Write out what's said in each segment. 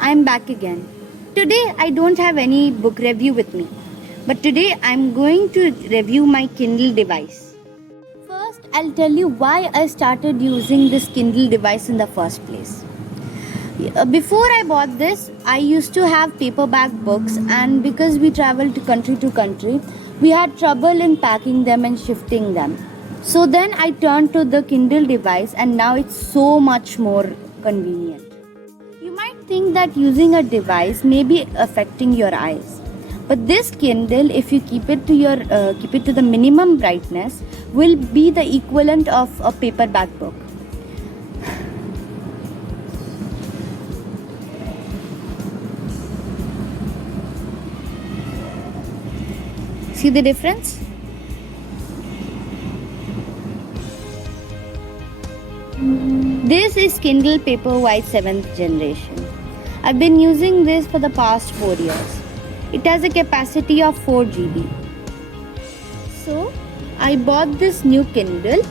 I'm back again. Today I don't have any book review with me, but today I'm going to review my Kindle device. First, I'll tell you why I started using this Kindle device in the first place. Before I bought this, I used to have paperback books, and because we traveled to country, we had trouble in packing them and shifting them. So then I turned to the Kindle device, and now it's so much more convenient. You might think that using a device may be affecting your eyes, but this Kindle, if you keep it to the minimum brightness, will be the equivalent of a paperback book. See the difference? This is Kindle Paperwhite 7th generation. I've been using this for the past 4 years. It has a capacity of 4 GB. So, I bought this new Kindle.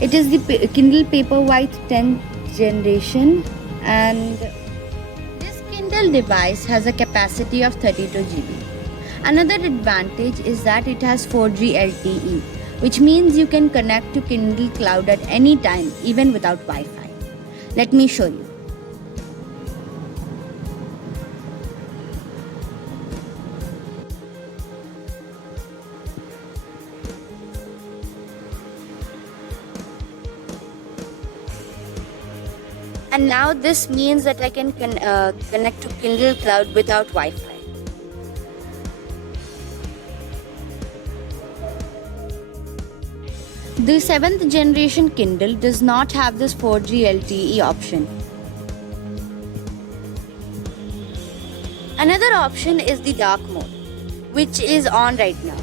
It is the Kindle Paperwhite 10th generation, and this Kindle device has a capacity of 32 GB. Another advantage is that it has 4G LTE, which means you can connect to Kindle Cloud at any time, even without Wi-Fi. Let me show you. And now this means that I can connect to Kindle Cloud without Wi-Fi. The 7th generation Kindle does not have this 4G LTE option. Another option is the dark mode, which is on right now.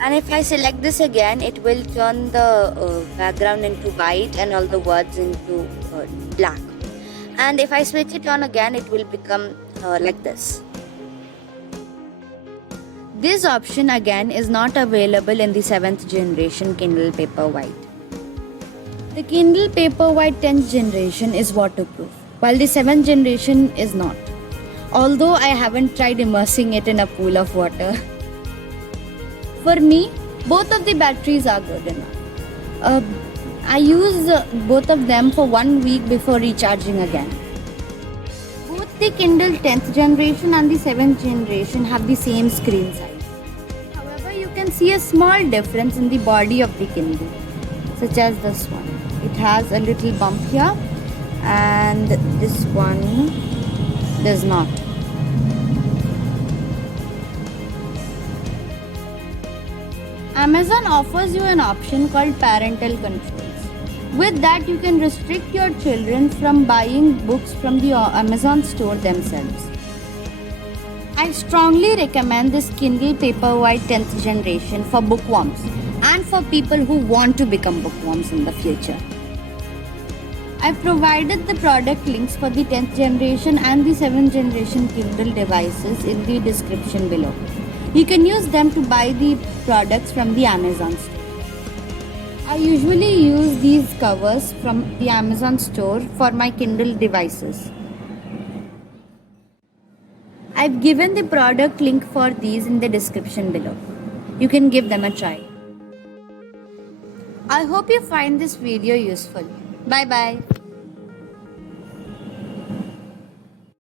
And if I select this again, it will turn the background into white and all the words into black. And if I switch it on again, it will become like this. This option again is not available in the 7th generation Kindle Paperwhite. The Kindle Paperwhite 10th generation is waterproof, while the 7th generation is not. Although I haven't tried immersing it in a pool of water. For me, both of the batteries are good enough. I use both of them for 1 week before recharging again. Both the Kindle 10th generation and the 7th generation have the same screen size. However, you can see a small difference in the body of the Kindle, such as this one. It has a little bump here, and this one does not. Amazon offers you an option called parental controls. With that, you can restrict your children from buying books from the Amazon store themselves. I strongly recommend this Kindle Paperwhite 10th generation for bookworms and for people who want to become bookworms in the future. I've provided the product links for the 10th generation and the 7th generation Kindle devices in the description below. You can use them to buy the products from the Amazon store. I usually use these covers from the Amazon store for my Kindle devices. I've given the product link for these in the description below. You can give them a try. I hope you find this video useful. Bye bye.